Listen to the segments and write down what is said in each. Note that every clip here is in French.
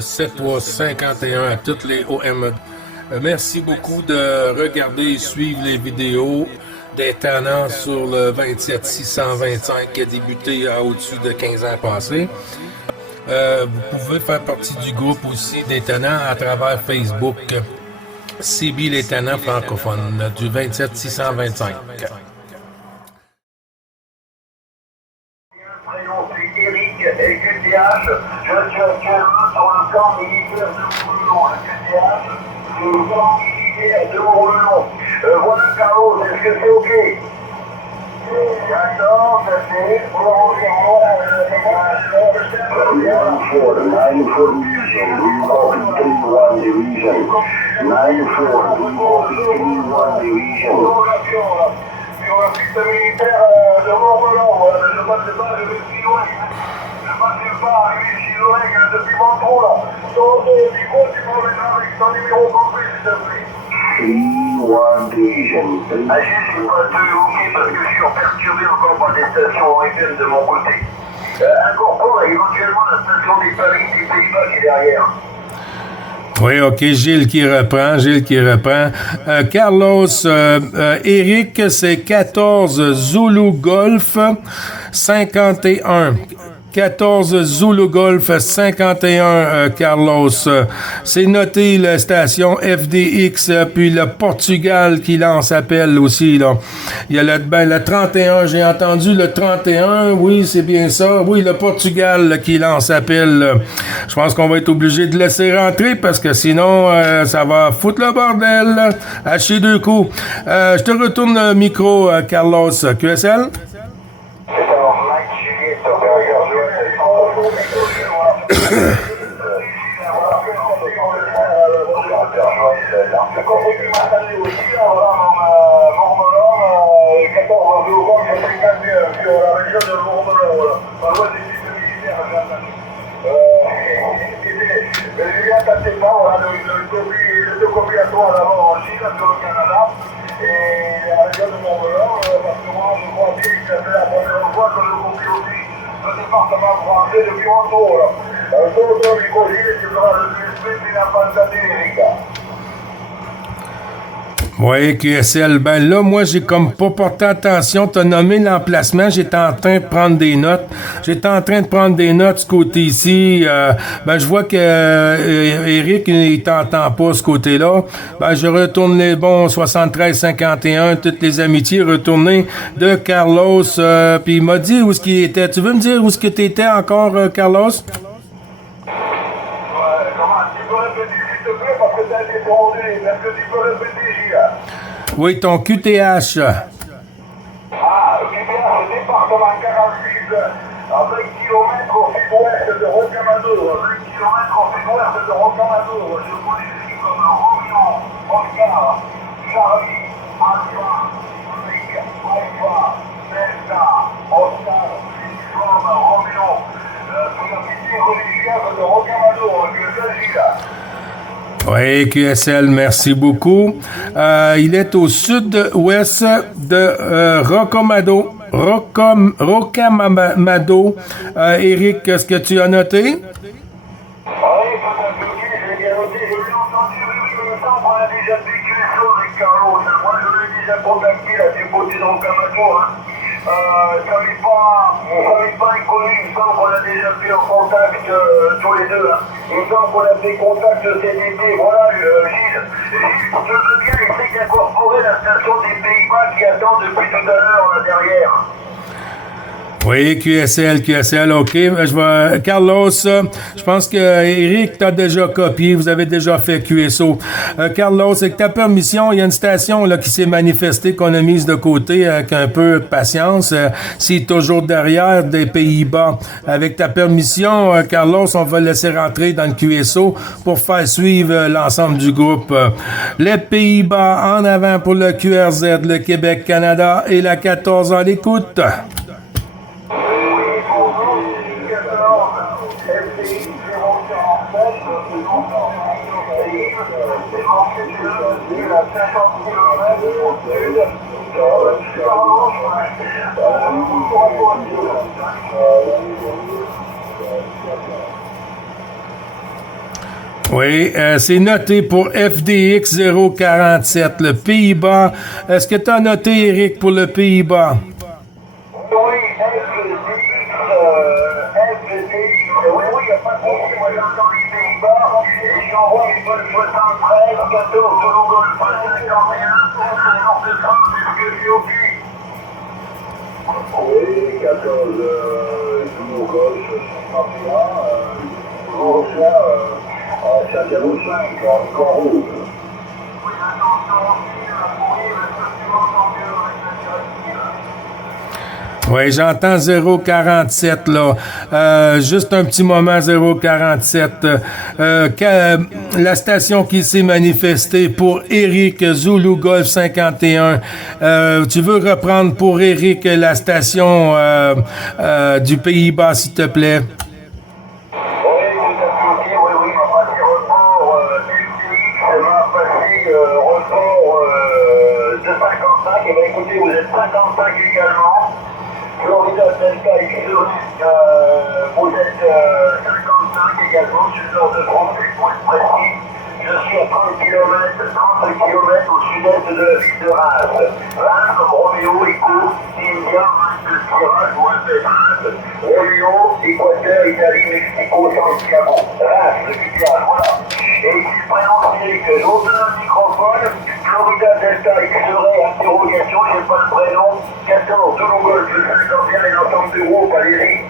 7351 à toutes les OM. Merci beaucoup de regarder et suivre les vidéos des Tannants sur le 27625 qui a débuté à au-dessus de 15 ans passés. Vous pouvez faire partie du groupe aussi des Tannants à travers Facebook. CB les Tannants francophones du 27625. Eric et QTH, je suis actuellement sur le camp militaire de Mourlon, le QTH, le camp militaire de Mourlon. Voilà Carlos, est-ce que c'est OK? D'accord, ça c'est pour environ 9-4 division, we call it 3-1 division. 9-4, we call it 3-1 division. Sur le site militaire de Montmelon, je ne passais pas, je vais si loin. Je ne passais pas arriver si loin depuis mon trou là. Ton micro, tu peux mettre avec ton numéro complet, s'il te plaît. 3-1 Division. Ah, je suis pas de OK parce que je suis perturbé encore par des stations FM de mon côté. Incorpore éventuellement la station des Paris des Pays-Bas qui est derrière. Oui, OK, Gilles qui reprend. Carlos, Eric, c'est 14 Zulu Golf 51. 14 Zulu Golf 51, Carlos. C'est noté la station FDX, puis le Portugal qui lance appel aussi, là. Il y a le 31, j'ai entendu le 31, oui, c'est bien ça. Oui, le Portugal qui lance appel. Je pense qu'on va être obligé de laisser rentrer parce que sinon, ça va foutre le bordel. Hacher deux coups. Je te retourne le micro, Carlos. QSL? Oui, QSL. Ben là, moi, j'ai comme pas porté attention. T'as nommé l'emplacement. J'étais en train de prendre des notes. Ce côté ici. Ben, je vois que Eric, il t'entend pas ce côté-là. Ben, je retourne les bons 73-51, toutes les amitiés retournées de Carlos. Puis il m'a dit où est-ce qu'il était. Tu veux me dire où est-ce que t'étais encore, Carlos? Oui, ton QTH. Ah, QTH, département 46, à 20 km au sud-ouest de Rocamadour. 20 km au sud-ouest de Rocamadour. Je vous décris comme Romeo, Oscar, Charlie, Alpha, Rick, Alpha, Delta, Oscar, Uniforme, Romeo. Sous la cité religieuse de Rocamadour, que s'agit là. Oui, QSL, merci beaucoup. Il est au sud-ouest de Rocamado. Eric, est-ce que tu as noté? Oui, tout à fait, j'ai bien noté, j'ai bien entendu, oui, il me semble qu'on a déjà vécu ça avec Carlos. Moi, je l'ai déjà contacté là, du côté de Rocamadour. Ça n'est pas inconnu, il me semble qu'on a déjà fait un contact tous les deux. Il me semble qu'on a fait contact cet été, voilà Gilles. Gilles, je veux bien essayer d'incorporer la station des Pays-Bas qui attend depuis tout à l'heure là derrière. Oui, QSL, OK. Carlos, je pense que Eric t'a déjà copié, vous avez déjà fait QSO. Carlos, avec ta permission, il y a une station là qui s'est manifestée, qu'on a mise de côté avec un peu de patience. C'est toujours derrière des Pays-Bas. Avec ta permission, Carlos, on va laisser rentrer dans le QSO pour faire suivre l'ensemble du groupe. Les Pays-Bas en avant pour le QRZ, le Québec-Canada et la 14 en l'écoute. Oui, c'est noté pour FDX 047, le Pays-Bas. Est-ce que tu as noté, Eric, pour le Pays-Bas? Oui, oui, il n'y a pas de souci, moi j'entends les Pays-Bas, et j'envoie les Golf 73, 14, Zulu Golf 51, nord de France, est-ce que c'est OK? Oui, 14, Zulu Golf 51, Rosia, Santiago 5, encore rouge. Oui, attention, Oui, j'entends 047 là. Juste un petit moment 047. La station qui s'est manifestée pour Eric Zulu Golf 51. Tu veux reprendre pour Eric la station du Pays-Bas, s'il te plaît? Écoutez, vous êtes 55 également. Florida Delta X, vous êtes 55 également sur le nord de France, et pour être précis, je suis à 30 km au sud-est de la ville de Reims. Reims comme Roméo, Echo, India, Reims, Sierra, Reims, Roméo, Équateur, Italie, Mexico, Santiago. Reims, le village, voilà. Et ici, le prénom Eric, j'ose un microphone. Florida Delta X-ray, interrogation, j'ai pas le prénom. 14, Zulu Golf 51 et l'ensemble du groupe, allez-y.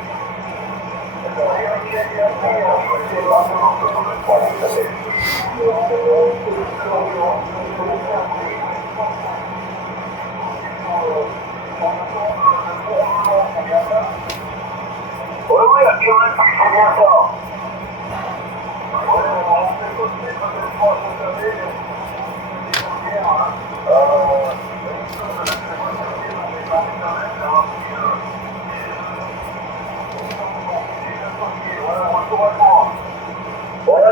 Oui, actuellement, c'est bien ça.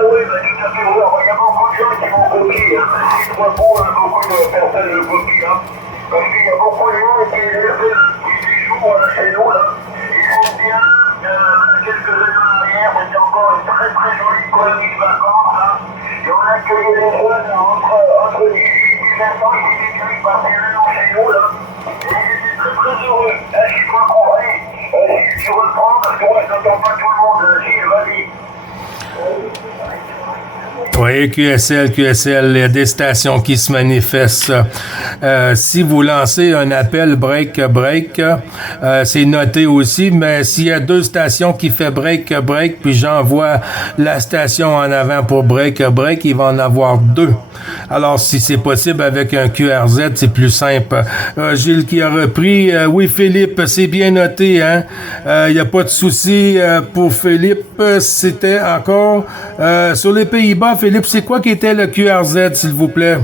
Oui, bah, tout à fait, il y a beaucoup de gens qui m'ont copié, hein. Si je réponds, beaucoup de personnes le copient, hein. Parce qu'il y a beaucoup de gens qui jouent chez nous, là. Ils sont bien, quelques années en arrière, c'était encore une très très jolie colonie de vacances, là. Et on accueillait les jeunes entre 18 et 20 ans, ils étaient passer un an chez nous, là. Et ils étaient très très heureux. Là, j'y crois qu'on va aller. Si tu reprends, parce que moi, je n'entends pas tout le monde, Gilles, vas-y. Oui, QSL, il y a des stations qui se manifestent. Si vous lancez un appel break, c'est noté aussi, mais s'il y a deux stations qui fait break, puis j'envoie la station en avant pour break, il va en avoir deux. Alors, si c'est possible avec un QRZ, c'est plus simple. Gilles qui a repris. Oui, Philippe, c'est bien noté, hein? Il n'y a pas de souci pour Philippe. C'était encore sur les Pays-Bas. Philippe, c'est quoi qui était le QRZ, s'il vous plaît?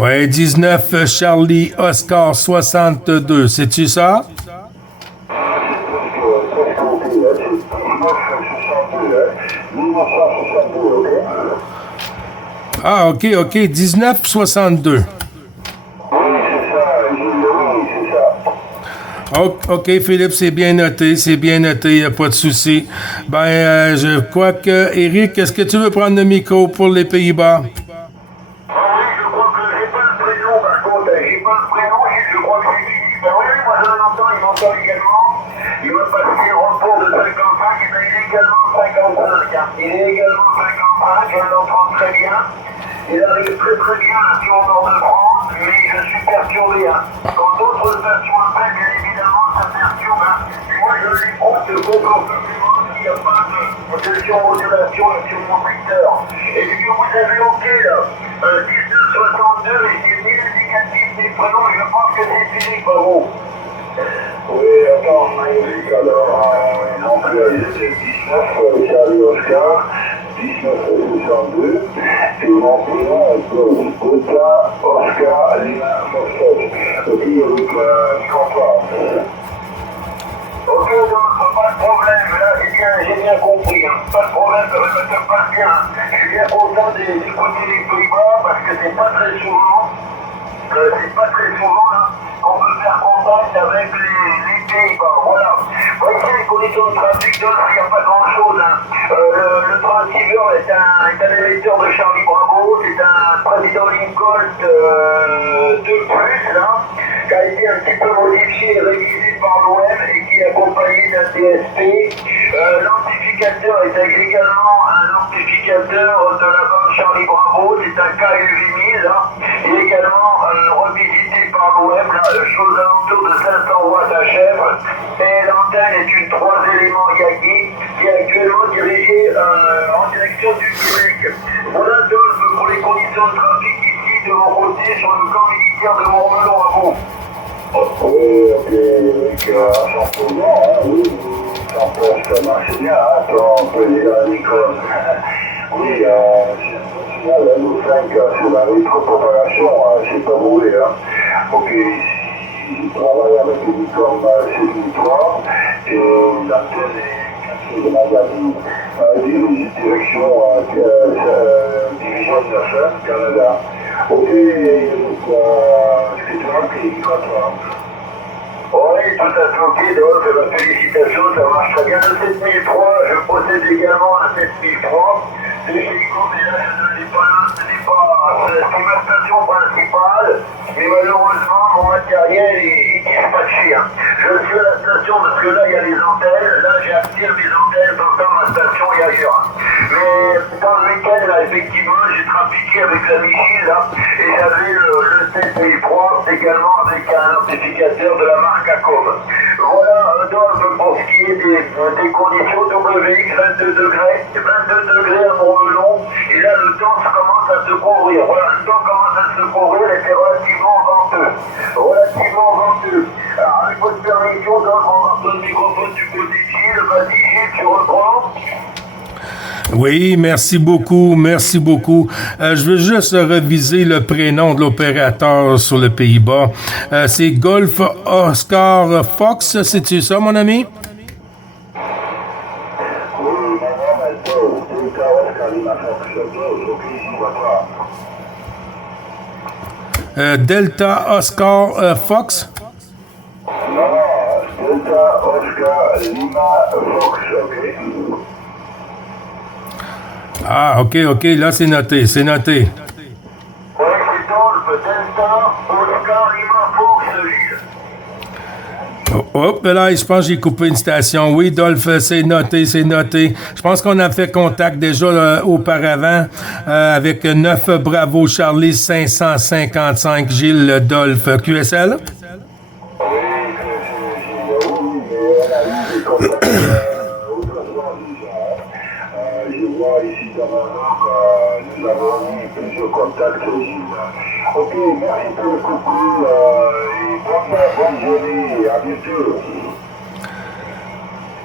Oui, 19 Charlie Oscar 62. C'est-tu ça? Ah, OK, 1962. OK, Philippe, c'est bien noté, il n'y a pas de souci. Je crois que, Eric, est-ce que tu veux prendre le micro pour les Pays-Bas? Il va passer au repos de 55, et bien il est également 55. Il est également 55, je l'entends très bien. Il arrive très très bien sur le nord de France, mais je suis perturbé. Hein. Quand d'autres stations appellent, bien évidemment, ça perturbe. Hein. Moi je l'écoute confortablement s'il n'y a pas de surmodulation sur mon secteur. Et puis vous avez OK là, 1962, et c'est ni l'indicatif des prénoms, je pense que c'est Philippe à vous. Oui, attends, Eric, alors, donc, ils étaient 19, Charlie Oscar, 1962, et mon prénom est Delta Oscar Lima Foxtrot. Ok, avec comptoir. Ok, donc, pas de problème, là j'ai bien compris, hein. Pas de problème, ça se passe bien. Je suis bien content d'écouter les Pays-Bas parce que c'est pas très souvent là, qu'on peut faire contact avec les Pays-Bas. Voilà. Bon, ici, les conditions de trafic, il n'y a pas grand-chose. Hein. Le transceiver est un émetteur de Charlie Bravo, c'est un président Lincoln de plus, là, qui a été un petit peu modifié et révisé par l'OM et qui est accompagné d'un TSP. L'amplificateur est également un amplificateur de la bande Charlie Bravo, c'est un KL8000, là. Il est également revisité par l'OM, chose alentour de 500 watts à chèvre. Et l'antenne est une 3 éléments Yagi qui est actuellement dirigée en direction du Québec. Voilà donc pour les conditions de trafic ici de mon côté sur le camp militaire de Montmelon à vous. Oui, ok, oui, ça marche bien, hein, on peut dire à l'école. Oui, nous 5 sur la rétropropagation, c'est pas mauvais, hein. Ok, je travaille avec une comme C3 et l'antenne est de magazine, direction division 9, Canada. Ok, c'est toi qui est toi. Oui, tout à fait ok, donc félicitations, ça marche très bien. Le 7003, je possède également un 7003. C'est chez Icom, mais là, ce n'est c'est ma station principale, mais malheureusement, mon matériel est dispatché. Hein. Je suis à la station parce que là, il y a les antennes. Là, j'ai activé mes antennes dans ma station et ailleurs. Mais dans le week-end, là, effectivement, j'ai trafiqué avec la Michel, là, et j'avais le 7003 également avec un amplificateur de la marque Acom. Voilà, donc, pour ce qui est des conditions WX 22 degrés à Montmelon, et là, le temps commence à se couvrir. Voilà, le temps commence à se couvrir et c'est relativement venteux. Alors, avec votre permission, donc, on va prendre le microphone du côté Gilles. Vas-y, Gilles, tu reprends. Oui, merci beaucoup, merci beaucoup. Je veux juste reviser le prénom de l'opérateur sur le Pays-Bas. C'est Golf Oscar Fox, c'est-tu ça, mon ami? Delta Oscar Fox? Non, Delta Oscar Lima Fox, ok. Ah, ok, là c'est noté. Oui, c'est Dolph, Delta Oscar Lima Fox, Gilles. Hop, là, je pense que j'ai coupé une station. Oui, Dolph, c'est noté. Je pense qu'on a fait contact déjà auparavant avec 9 Bravo Charlie 555 Gilles Dolph QSL. Oui, mais on a eu des contacts je vois ici dans mon ordre, nous avons eu plusieurs contacts. Ok, merci pour le coucou et bonne journée, à bientôt.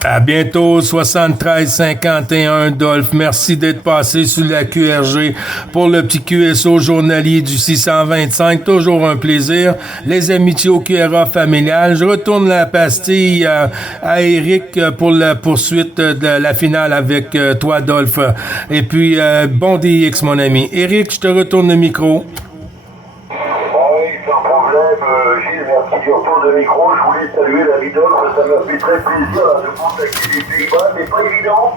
À bientôt, 7351 Dolph. Merci d'être passé sur la QRG pour le petit QSO journalier du 625. Toujours un plaisir. Les amitiés au QRA familial. Je retourne la pastille à Eric pour la poursuite de la finale avec toi, Dolph. Et puis, bon DX, mon ami. Eric, je te retourne le micro. Gilles, merci du retour de micro. Je voulais saluer la vie d'Olph, ça m'a fait très plaisir de contacter les Pays-Bas. C'est pas évident,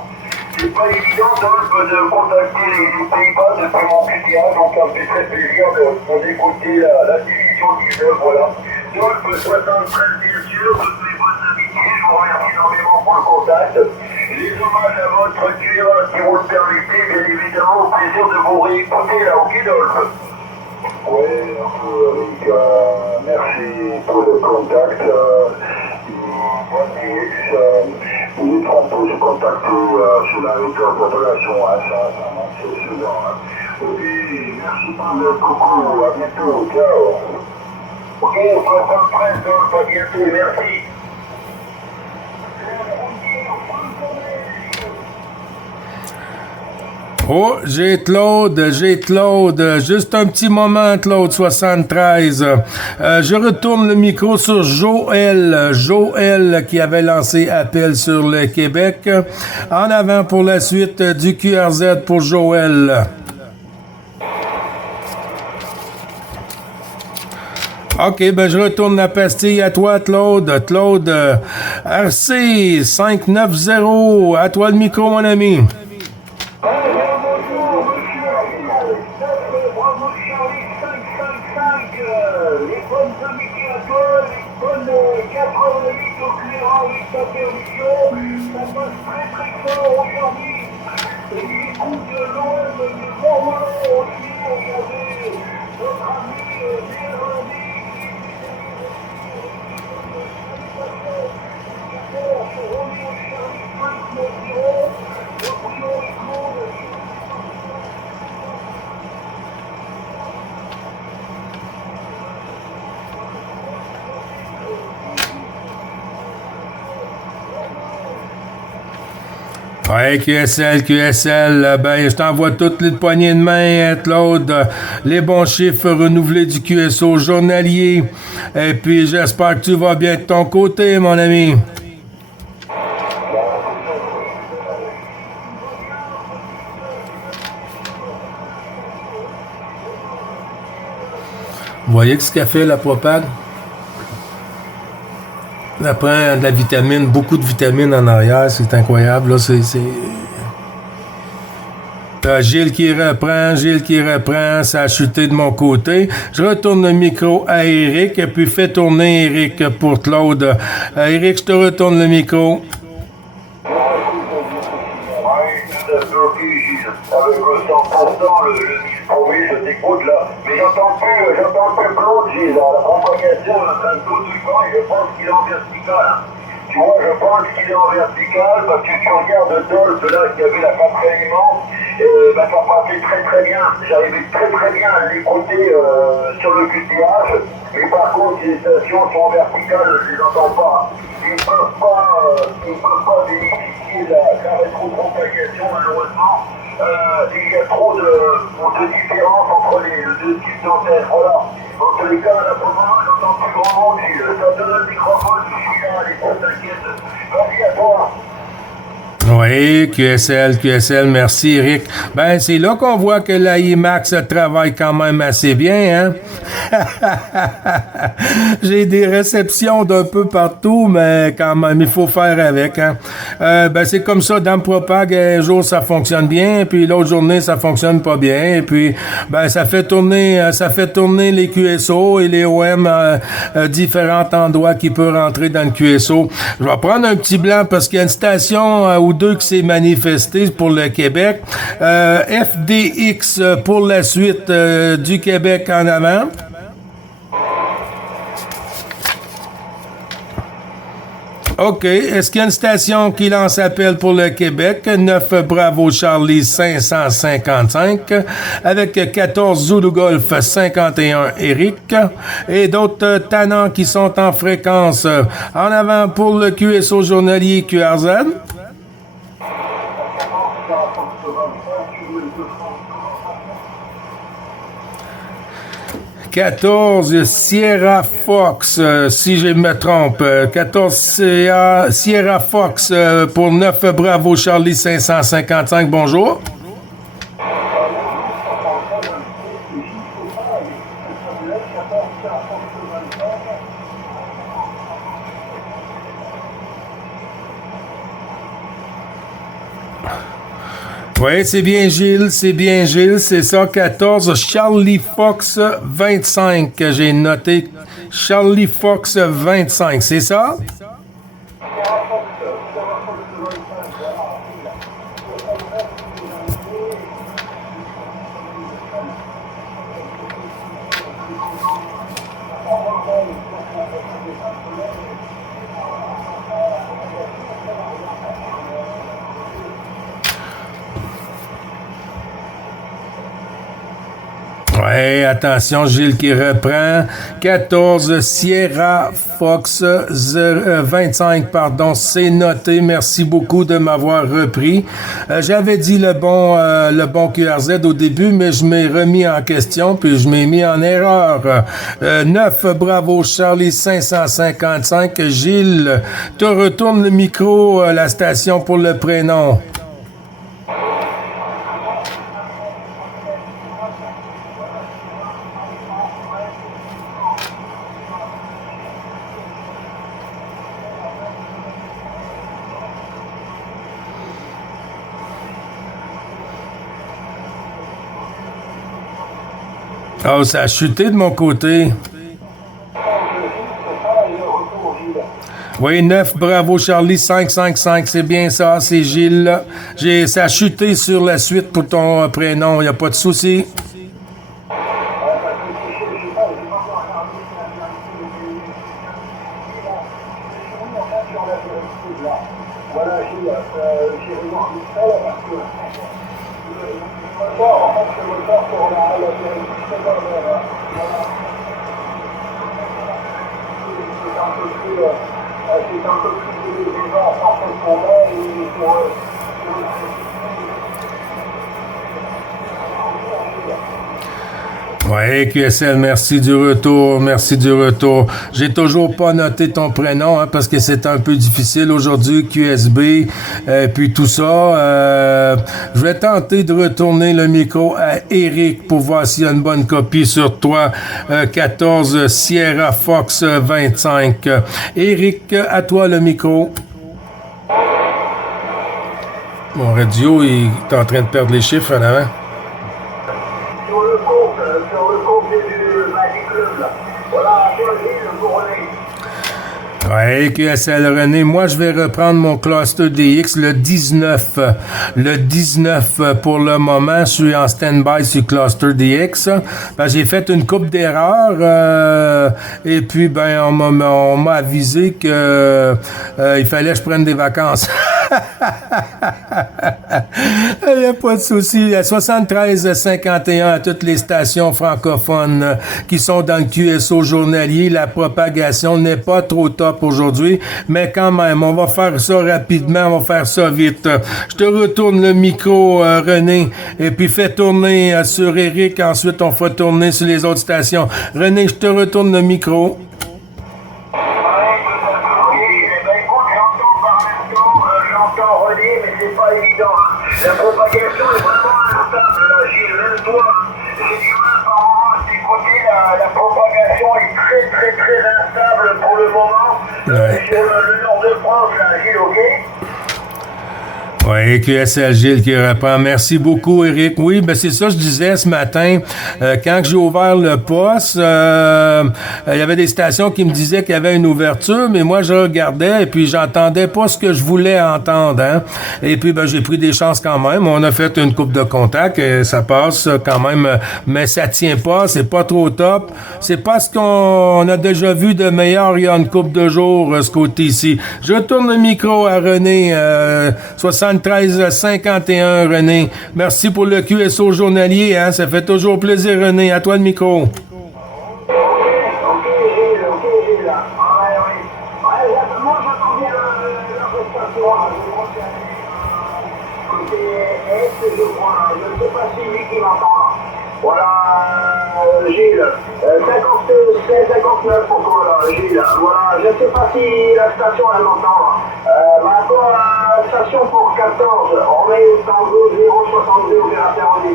Dolph, de contacter les Pays-Bas depuis mon QTA, donc ça me fait très plaisir d'écouter la division 19, voilà. Dolph 73, bien sûr, toutes mes bonnes amitiés, je vous remercie énormément pour le contact. Les hommages à votre QA, si vous le permettez, bien évidemment, au plaisir de vous réécouter là, ok Dolph? Oui, Eric, merci pour le contact. Nous serons tous contactés sur la rétropopulation, ça marche souvent. Ok, merci pour le coucou, à bientôt, ciao. Ok, 73, à bientôt, merci. Oh, j'ai Claude. Juste un petit moment, Claude 73. Je retourne le micro sur Joël qui avait lancé appel sur le Québec. En avant pour la suite du QRZ pour Joël. OK, ben je retourne la pastille à toi, Claude. Claude, RC 590, à toi le micro, mon ami. Ouais, QSL, ben, je t'envoie toutes les poignées de main, Claude, les bons chiffres renouvelés du QSO journalier, et puis j'espère que tu vas bien de ton côté, mon ami. Vous voyez ce qu'a fait la propane? Ça prend de la vitamine, beaucoup de vitamines en arrière, c'est incroyable. Là, Gilles qui reprend, ça a chuté de mon côté. Je retourne le micro à Eric, puis fais tourner Eric pour Claude. Eric, je te retourne le micro. Je t'écoute là, mais j'entends plus Claude, Gilles, la propagation est en train de tout le temps, et je pense qu'il est en vertical. Tu vois, je pense qu'il est en vertical, parce que tu regardes Dolph là, qui avait la pâte aliment, ça passait très bien. J'arrivais très bien à l'écouter sur le QTH, mais par contre, les stations sont verticales, je les entends pas. Ils ne peuvent pas bénéficier de la rétropropagation, malheureusement. Il y a trop de différence entre les deux types d'antennes. Voilà. Dans tous les cas, là, pour le moment, j'entends plus grand monde. Ça donne le microphone, je suis là, allez, t'inquiète. Vas-y, à toi. Oui, QSL, merci Eric. Ben, c'est là qu'on voit que la IMAX travaille quand même assez bien, hein? J'ai des réceptions d'un peu partout, mais quand même, il faut faire avec, hein? Ben, c'est comme ça, dans le propag, un jour ça fonctionne bien, puis l'autre journée ça fonctionne pas bien, et puis, ben, ça fait tourner les QSO et les OM à différents endroits qui peuvent rentrer dans le QSO. Je vais prendre un petit blanc parce qu'il y a une station ou deux qui s'est manifesté pour le Québec. FDX pour la suite du Québec en avant. OK. Est-ce qu'il y a une station qui lance appel pour le Québec? 9 Bravo Charlie 555 avec 14 Zulu Golf 51 Eric et d'autres tannants qui sont en fréquence. En avant pour le QSO journalier QRZ. 14 Sierra Fox, si je me trompe. 14 Sierra Fox pour 9 Bravo Charlie 555. Bonjour. Oui, c'est bien Gilles, c'est ça, 14, Charlie Fox 25, que j'ai noté, Charlie Fox 25, c'est ça? Ouais, attention, Gilles qui reprend. 14 Sierra Fox 25, pardon, c'est noté. Merci beaucoup de m'avoir repris. J'avais dit le bon QRZ au début, mais je m'ai remis en question, puis je m'ai mis en erreur. 9 Bravo Charlie 555. Gilles, te retourne le micro, la station pour le prénom. Oh, ça a chuté de mon côté. Oui, 9, Bravo Charlie, 555, c'est bien ça, c'est Gilles. Ça a chuté sur la suite pour ton prénom, il n'y a pas de souci. Ouais, QSL, merci du retour. J'ai toujours pas noté ton prénom, hein, parce que c'est un peu difficile aujourd'hui, QSB, puis tout ça. Je vais tenter de retourner le micro à Eric pour voir s'il y a une bonne copie sur toi. 14 Sierra Fox 25. Eric, à toi le micro. Mon radio, il est en train de perdre les chiffres en avant. Sur le compte du Magic Club, là. Voilà, Ouais, QSL René, moi je vais reprendre mon cluster DX le 19. Le 19 pour le moment, je suis en stand-by sur cluster DX. Ben, j'ai fait une coupe d'erreurs et puis ben on m'a avisé que il fallait que je prenne des vacances. Il n'y a pas de souci. Il y a 73-51 à toutes les stations francophones qui sont dans le QSO journalier. La propagation n'est pas trop top aujourd'hui, mais quand même, on va faire ça rapidement, on va faire ça vite. Je te retourne le micro, René, et puis fais tourner sur Eric. Ensuite, on fera tourner sur les autres stations. René, je te retourne le micro. La propagation est vraiment instable, là, Gilles, même toi, j'ai du mal par moment à t'écouter, la propagation est très instable pour le moment, Ouais. sur le nord de France, là, Gilles, ok? Oui, QSL Gilles qui reprend. Merci beaucoup, Eric. Oui, ben c'est ça que je disais ce matin. Quand j'ai ouvert le poste, il y avait des stations qui me disaient qu'il y avait une ouverture, mais moi, je regardais et puis j'entendais pas ce que je voulais entendre. Hein. Et puis, ben, j'ai pris des chances quand même. On a fait une coupe de contact et ça passe quand même, mais ça tient pas. C'est pas trop top. C'est pas ce qu'on a déjà vu de meilleur il y a une couple de jours, ce côté-ci. Je tourne le micro à René, 73-51, René. Merci pour le QSO journalier, hein. Ça fait toujours plaisir, René. À toi le micro. Ok, Gilles, là. Ouais, moi, j'entends bien l'arrestation, là. Je crois que c'est côté est, je crois. Je ne sais pas si lui qui m'entend, là. Voilà, Gilles. 57-59 pour toi, là, Gilles. Voilà, je ne sais pas si la station, elle m'entend, là. Maintenant, la station pour 14, on est au Tango 062, opérateur Oli.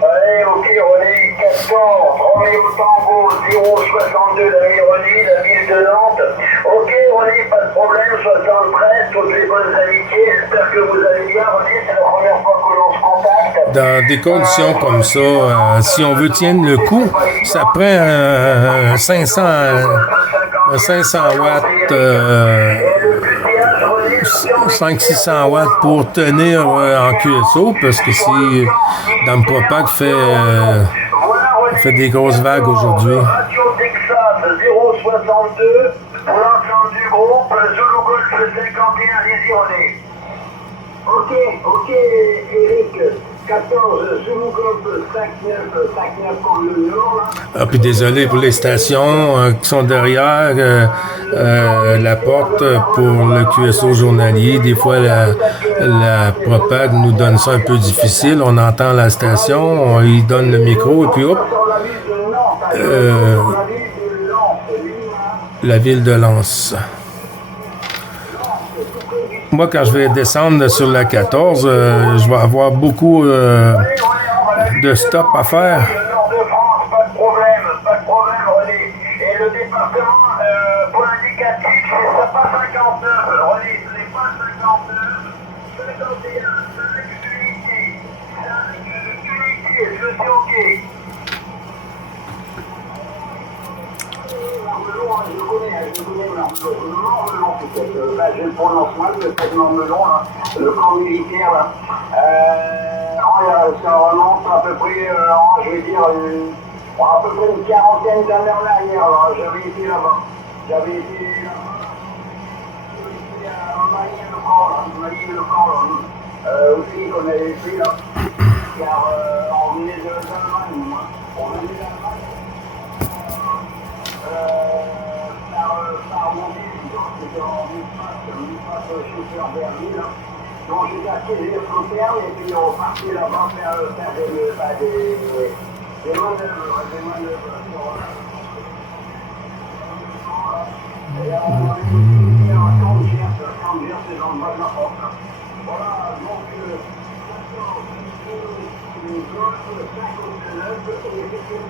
Allez, ok, René, 14, on est au Tango 062, la Mironie, la ville de Nantes. Ok, René, pas de problème, 73, toutes les bonnes amitiés, j'espère que vous allez bien, René, c'est la première fois que l'on se contacte. Dans des conditions comme ça, si on veut tenir le coup, ça prend un 500 watts, 500-600 watts pour tenir en QSO, parce que si Dame Propag fait des grosses vagues aujourd'hui. Radio Texas 062, pour l'ensemble du groupe, Zulu Golf 51, allez-y, René. Ok, Eric. 14 Zulu Golf 59 comme le nord, là. Ah, puis désolé pour les stations qui sont derrière la porte pour le QSO journalier. Des fois, la propag nous donne ça un peu difficile. On entend la station, on y donne le micro et puis hop, la ville de Lens. Moi, quand je vais descendre sur la 14, je vais avoir beaucoup de stop à faire. Le nord de France, pas de problème, René. Et le département, pour l'indicatif, c'est pas 59, René, ce n'est pas 59, 51, 5 unités, 5 unités, est-ce que c'est ok? Je connais Marmelon, peut-être. Là, je le prononce mal, peut-être Marmelon, là, le camp militaire, là. Ça remonte à peu près, je vais dire, à peu près une quarantaine d'années en arrière, là. J'avais été là-bas. À Mailly-le-Camp, là. Aussi qu'on avait fait, là. Car on venait d'Allemagne, moi. Par mon ville, donc c'était en mi-passe chauffeur Berlin, là. Donc j'étais à Kaiser-Flottern et puis on partait là-bas faire des manœuvres et là, on avait été à Tanger, c'est dans le bas de la France. Voilà, donc le golf 59 et effectivement,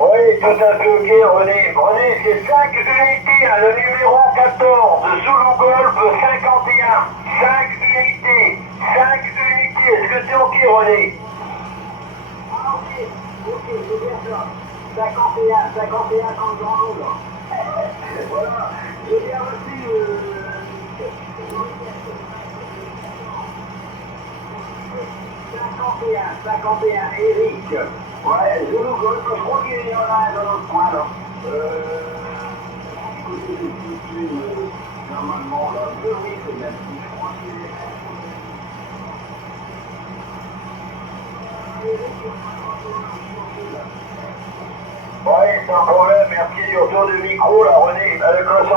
oui, tout à fait ok, René. René, c'est 5 unités, hein, le numéro 14, Zulu Golf 51. 5 unités, est-ce que c'est ok, René? Ah, ok, c'est bien ça. 51 comme dans l'eau, là. Voilà, j'ai bien reçu 51, Eric. Ouais, Zulu Golf, je crois qu'il y en a un dans l'autre coin, là. Écoutez, normalement, là, oui, c'est même si je crois qu'il est... Oui, sans problème, merci. Autour du micro, là, René, avec le 100%, ben,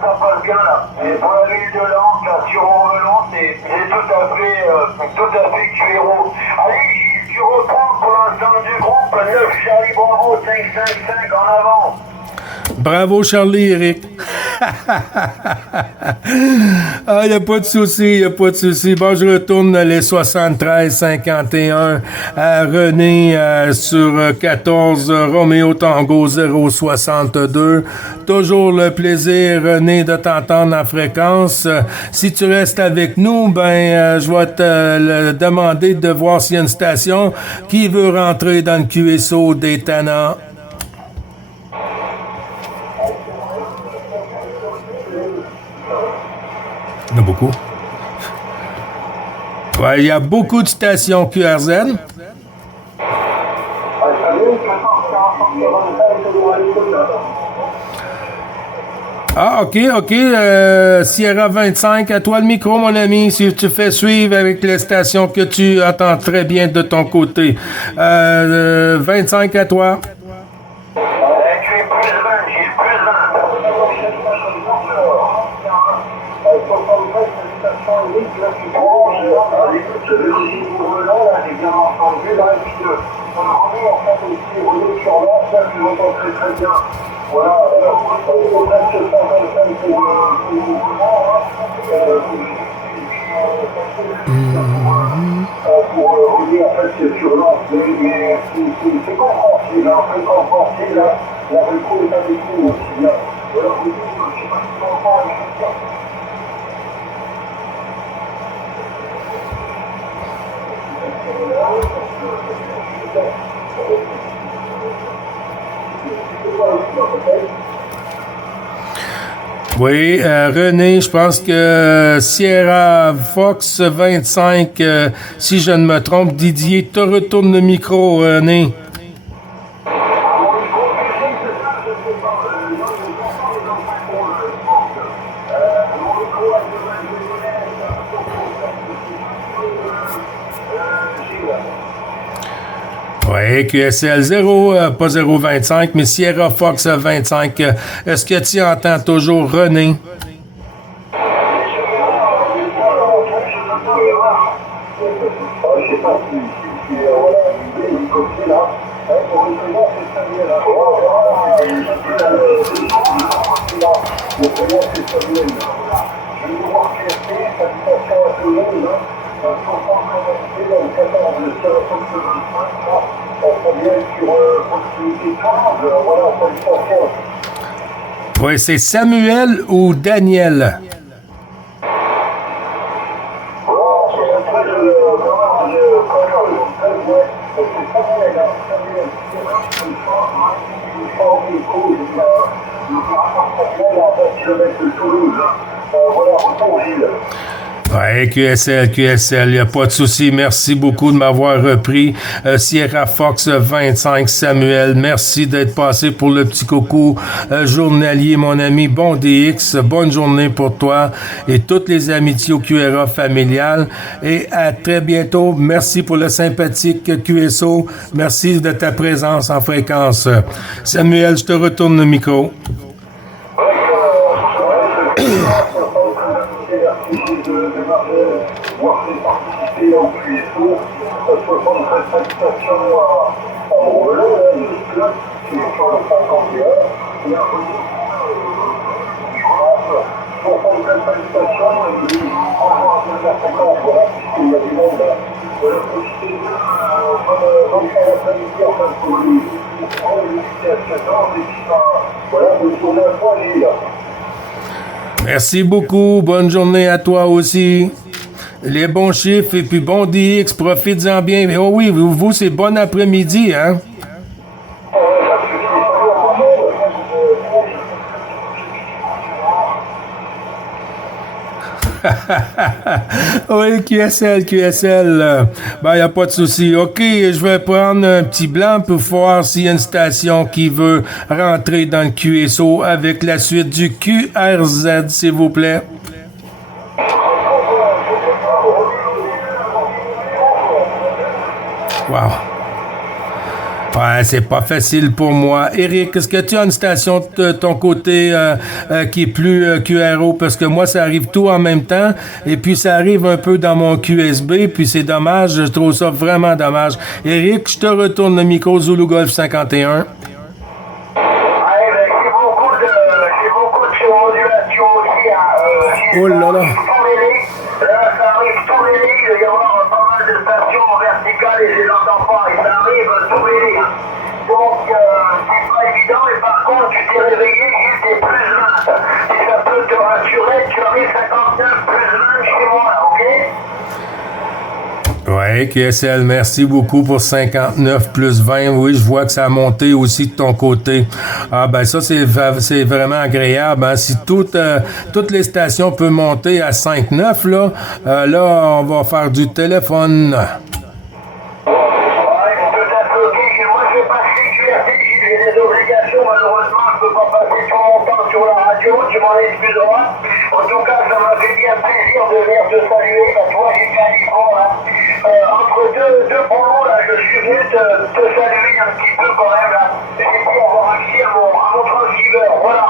ça passe bien, là. Et pour la ville de Lens, là, sur Romelon, c'est tout à fait cuéro. Allez, Gilles, tu reprends pour l'instant du groupe 9 Charlie Bravo 555 en avant. Bravo, Charlie, Eric. Ah, il n'y a pas de souci, Bon, je retourne les 73-51 à René sur 14 Roméo Tango 062. Toujours le plaisir, René, de t'entendre en fréquence. Si tu restes avec nous, je vais te demander de voir s'il y a une station qui veut rentrer dans le QSO des Tannants. Il y en a beaucoup. Ouais, il y a beaucoup de stations QRZ. Ah, OK. Sierra 25, à toi le micro, mon ami, si tu fais suivre avec les stations que tu entends très bien de ton côté. 25 à toi. Voilà, pour relier en fait sur Lens, mais c'est compréhensible, hein, c'est compréhensible, là, la réco est avec nous aussi bien. Voilà, je sais pas si tu entends avec ça. Oui, René, je pense que Sierra Fox 25, si je ne me trompe, Didier, te retourne le micro, René. Oui, QSL 0, pas 025, mais Sierra Fox 25. Est-ce que tu entends toujours René? Oui, c'est Samuel ou Daniel? Oui, QSL, il n'y a pas de souci. Merci beaucoup de m'avoir repris. Sierra Fox 25, Samuel, merci d'être passé pour le petit coucou journalier, mon ami. Bon DX, bonne journée pour toi et toutes les amitiés au QRA familial. Et à très bientôt. Merci pour le sympathique QSO. Merci de ta présence en fréquence. Samuel, je te retourne le micro. Merci beaucoup. Bonne journée à toi aussi. Les bons chiffres et puis bon DX, profites-en bien. Oh oui, vous, c'est bon après-midi, hein? Oui, QSL. Ben, y a pas de souci. OK, je vais prendre un petit blanc pour voir s'il y a une station qui veut rentrer dans le QSO avec la suite du QRZ, s'il vous plaît. Wow. Ouais, c'est pas facile pour moi. Eric, est-ce que tu as une station de ton côté qui est plus QRO? Parce que moi, ça arrive tout en même temps. Et puis, ça arrive un peu dans mon QSB. Puis, c'est dommage. Je trouve ça vraiment dommage. Eric, je te retourne le micro Zulu Golf 51. Oh là là. Ça arrive tout mêlé, il va y avoir pas mal de stations verticales et je les entends pas, et ça arrive tout mêlé. Donc, c'est pas évident, mais par contre, tu t'es réveillé, il était plus 20. Si ça peut te rassurer, tu arrives 59 plus 20 chez moi, là, ok? Oui, QSL, merci beaucoup pour 59 plus 20. Oui, je vois que ça a monté aussi de ton côté. Ah ben ça, c'est vraiment agréable. Hein? Si toutes les stations peuvent monter à 5,9, là, on va faire du téléphone. Malheureusement, je peux pas passer tout mon temps sur la radio, tu m'en excuseras. En tout cas, ça m'a fait bien plaisir de venir te saluer. Toi, j'ai fait un livre, entre deux boulots, là, je suis venu te saluer un petit peu quand même, là. J'ai pu avoir accès à mon transceiver, voilà.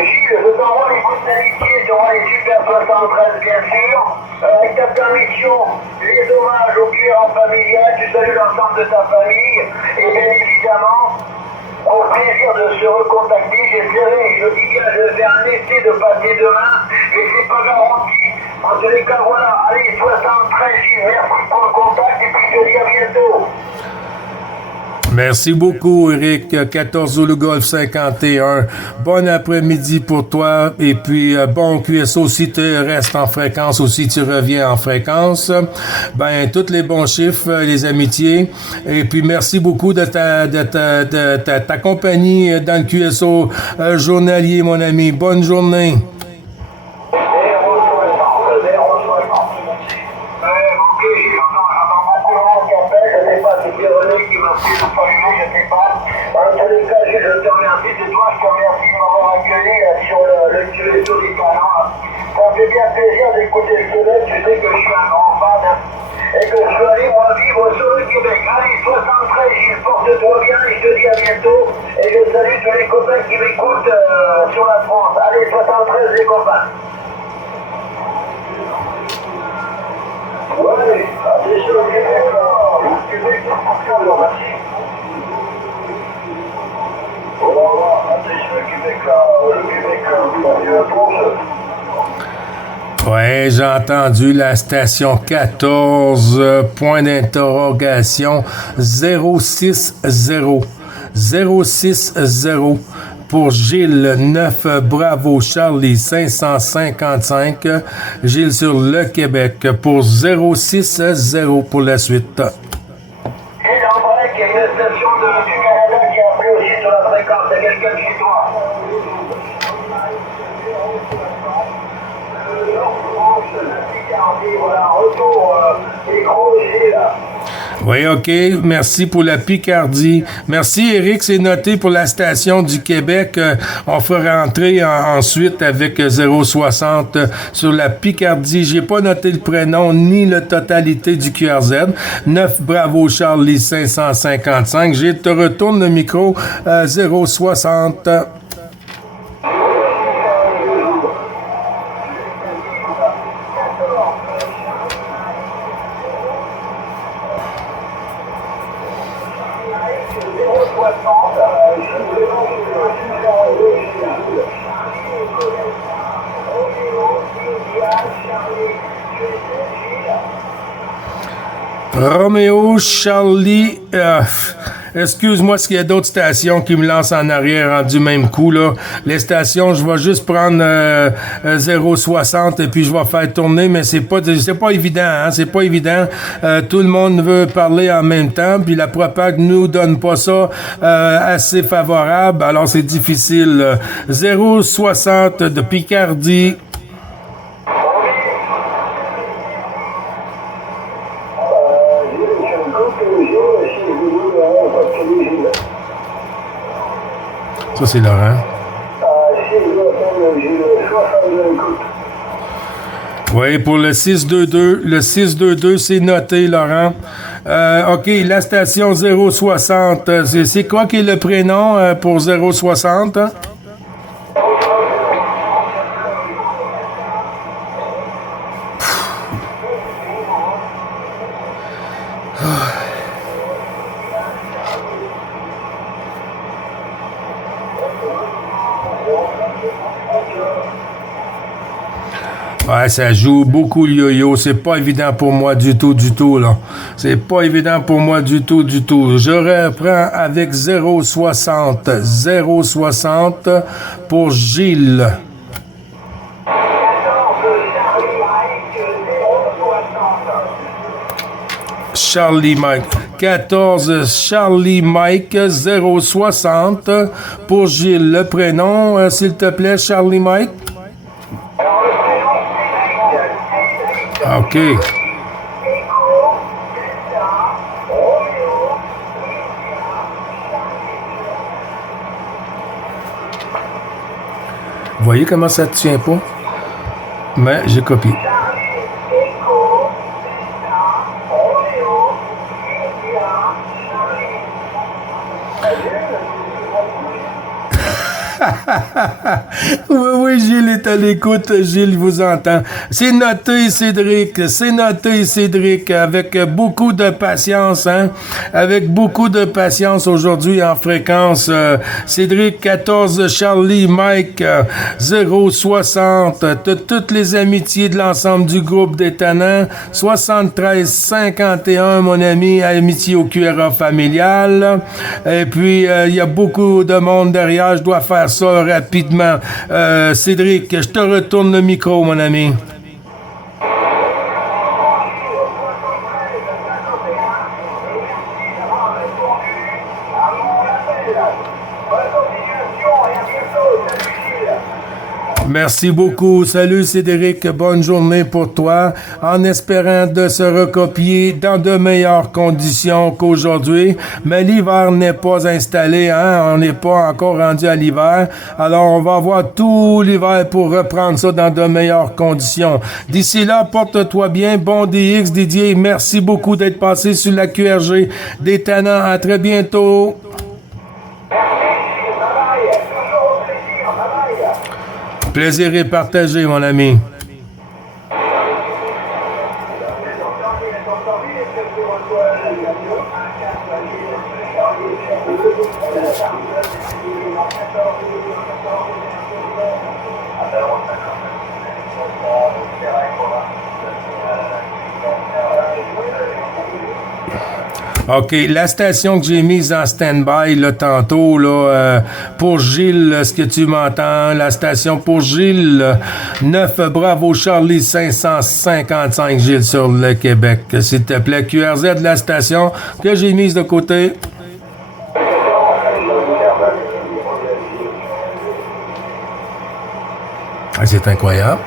Gilles, je t'envoie les bouts d'amitié, je t'envoie les Super 73, bien sûr. Avec ta permission, les hommages au cuir familial, tu salues l'ensemble de ta famille. Et bien évidemment, au plaisir de se recontacter, j'essaierai, je dis bien, je vais un essai de passer demain, mais c'est pas garanti. En tous les cas, voilà, allez, 73, Gilles, merci pour le contact, et puis je te dis à bientôt. Merci beaucoup, Eric. 14 Zulu Golf 51. Bon après-midi pour toi. Et puis, bon QSO, si tu restes en fréquence ou si tu reviens en fréquence, ben, tous les bons chiffres, les amitiés. Et puis, merci beaucoup de ta compagnie dans le QSO journalier, mon ami. Bonne journée. c'est René qui m'a fait le saluer, je sais pas. En tous les cas, je te remercie, c'est toi, je te remercie de m'avoir accueilli sur le sur les canons. Ça me fait bien plaisir d'écouter le Québec, tu sais que je suis un grand fan. Et que je suis allé moi vivre sur le Québec. Allez, 73, Gilles, porte-toi bien et je te dis à bientôt. Et je salue tous les copains qui m'écoutent sur la France. Allez, 73 les copains. Ouais, attention au Québec là. Le Québec c'est pour ça, alors merci. Voilà, attention au Québec là. Le Québec, on y approche. Ouais, j'ai entendu la station 14, point d'interrogation 060. 060 pour Gilles 9 Bravo Charlie 555. Gilles sur le Québec pour 060 pour la suite. Et en vrai qu'il y a une station du Canada qui a appelé aussi sur la fréquence. C'est quelqu'un de chez toi. Voilà, retour, micro, là. Oui, OK. Merci pour la Picardie. Merci, Éric. C'est noté pour la station du Québec. On fera rentrer ensuite avec 060 sur la Picardie. J'ai pas noté le prénom ni la totalité du QRZ. 9 Bravo Charlie 555. Je te retourne le micro 060. Roméo, Charlie, excuse-moi s'il y a d'autres stations qui me lancent en arrière du même coup, là. Les stations, je vais juste prendre 060 et puis je vais faire tourner, mais c'est pas évident, hein, c'est pas évident. Tout le monde veut parler en même temps, puis la propague nous donne pas ça assez favorable, alors c'est difficile. 060 de Picardie. Ça, c'est Laurent. Oui, pour le 622. Le 622, c'est noté, Laurent. OK, la station 060. C'est quoi qui est le prénom pour 060? Hein? Ouais, ça joue beaucoup le yo-yo. C'est pas évident pour moi du tout, là. C'est pas évident pour moi du tout. Je reprends avec 060. 060 pour Gilles. Charlie Mike. 14 Charlie Mike 060 pour Gilles. Le prénom, s'il te plaît, Charlie Mike. OK. Vous voyez comment ça ne tient pas? Mais j'ai copié. Oui, Gilles est à l'écoute. Gilles vous entend. C'est noté, Cédric, avec beaucoup de patience, hein? Avec beaucoup de patience aujourd'hui en fréquence. Cédric, 14 Charlie, Mike, 060. Toutes les amitiés de l'ensemble du groupe des Tannants. 73 51, mon ami, amitié au QRA familial. Et puis, il y a beaucoup de monde derrière. Je dois faire ça rapidement. Cédric, je te retourne le micro, mon ami. Merci beaucoup. Salut Cédric, bonne journée pour toi. En espérant de se recopier dans de meilleures conditions qu'aujourd'hui. Mais l'hiver n'est pas installé, hein? On n'est pas encore rendu à l'hiver. Alors on va avoir tout l'hiver pour reprendre ça dans de meilleures conditions. D'ici là, porte-toi bien. Bon DX Didier, merci beaucoup d'être passé sur la QRG des Tannants. À très bientôt. Plaisir est partagé, mon ami. OK, la station que j'ai mise en stand-by là, tantôt, là, pour Gilles, est-ce que tu m'entends? La station pour Gilles, 9 Bravo Charlie 555 Gilles sur le Québec. S'il te plaît, QRZ de la station que j'ai mise de côté. Ah, c'est incroyable.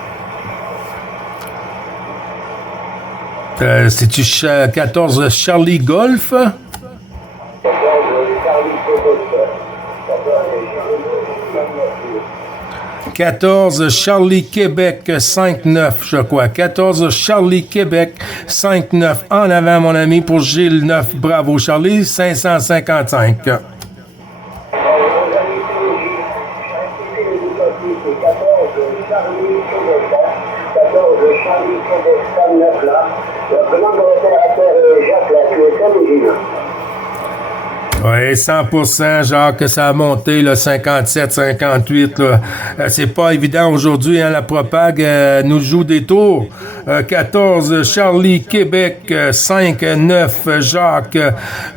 C'est-tu 14 Charlie Golf? « 14 Charlie Québec 5-9, je crois. 14 Charlie Québec 5-9. En avant, mon ami, pour Gilles 9. Bravo, Charlie, 555. Oui, 100%, genre que ça a monté, là, 57, 58, là. C'est pas évident aujourd'hui, hein, la propague nous joue des tours. 14, Charlie, Québec, 5, 9, Jacques,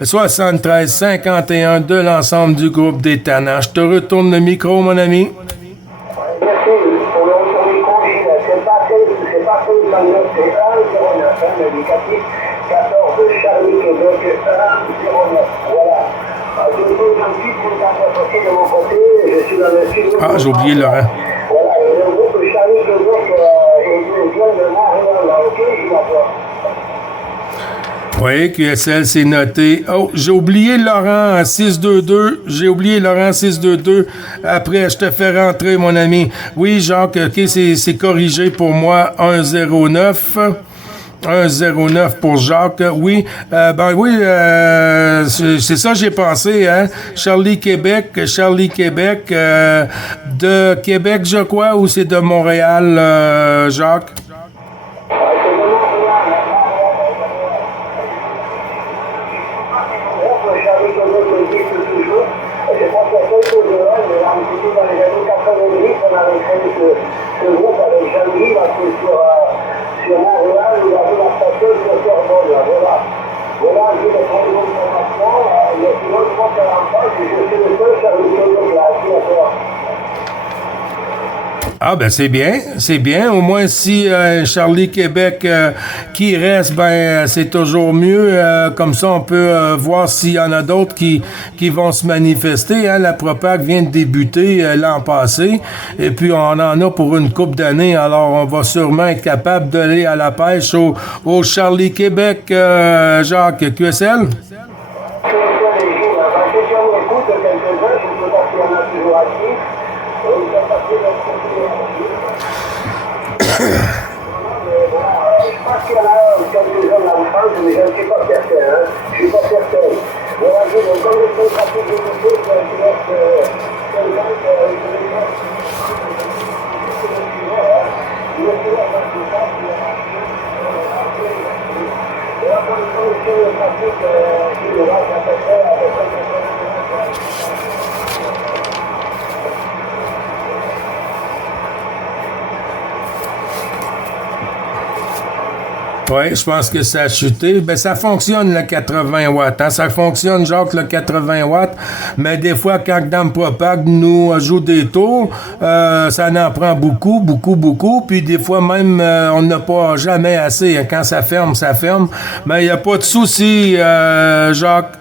73, 51 de l'ensemble du groupe des Tannants. Je te retourne le micro, mon ami. Ah, j'ai oublié Laurent. Oui, QSL, c'est noté. Oh, j'ai oublié Laurent 622. J'ai oublié Laurent 622. Après, je te fais rentrer, mon ami. Oui, Jacques, OK, c'est corrigé pour moi. 109. 109 pour Jacques. Oui, ben oui, c'est ça j'ai pensé, hein. Charlie Québec, de Québec, je crois, ou c'est de Montréal, Jacques? Ah ben c'est bien. Au moins si Charlie Québec qui reste, ben c'est toujours mieux. Comme ça, on peut voir s'il y en a d'autres qui vont se manifester. Hein. La propague vient de débuter l'an passé, et puis on en a pour une couple d'années. Alors on va sûrement être capable d'aller à la pêche au Charlie Québec, Jacques QSL. Mais je ne suis pas certain, hein. Je suis pas certain. Voilà, donc comme je fais pratique de choses, je laisse oui, je pense que ça a chuté. Ben, ça fonctionne, le 80 watts. Hein? Ça fonctionne, Jacques, le 80 watts. Mais des fois, quand Dame Propag nous joue des tours, ça en prend beaucoup. Puis des fois, même, on n'a pas jamais assez. Hein? Quand ça ferme, ça ferme. Mais il n'y a pas de souci, Jacques.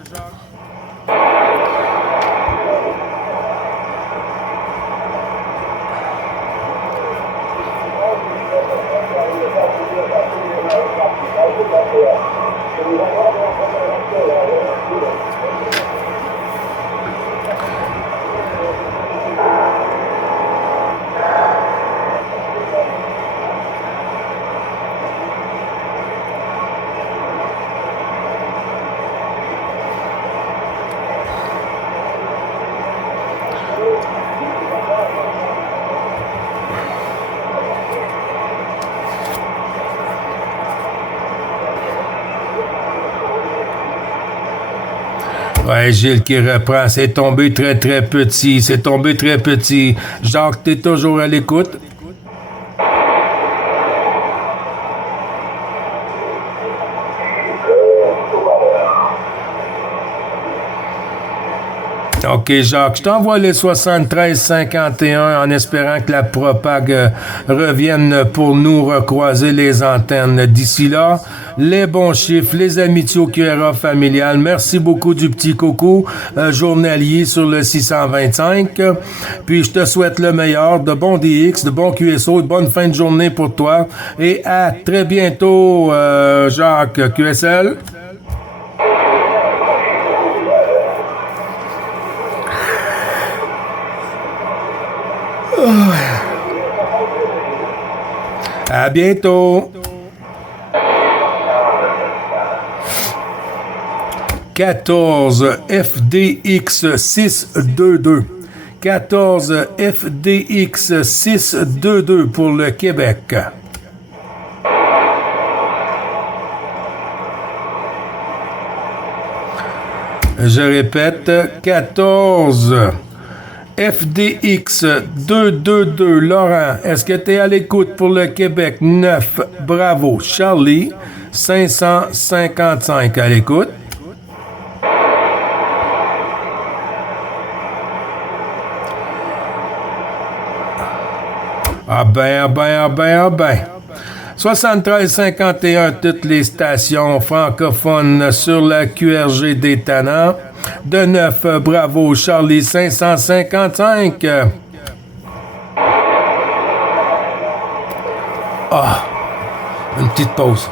Ouais, Gilles qui reprend. C'est tombé très, très petit. C'est tombé très petit. Jacques, t'es toujours à l'écoute? OK, Jacques, je t'envoie les 73-51 en espérant que la propague revienne pour nous recroiser les antennes. D'ici là, les bons chiffres, les amitiés au QRA familial. Merci beaucoup du petit coco journalier sur le 625. Puis je te souhaite le meilleur, de bons DX, de bons QSO, de bonne fin de journée pour toi. Et à très bientôt, Jacques, QSL. À bientôt. 14 FDX 622. 14 FDX 622 pour le Québec. Je répète, 14 FDX 222, Laurent, est-ce que tu es à l'écoute pour le Québec? 9, bravo, Charlie, 555 à l'écoute. Ah ben. 73-51, toutes les stations francophones sur la QRG des Tannants. De 9, bravo, Charlie, 555. Ah, une petite pause.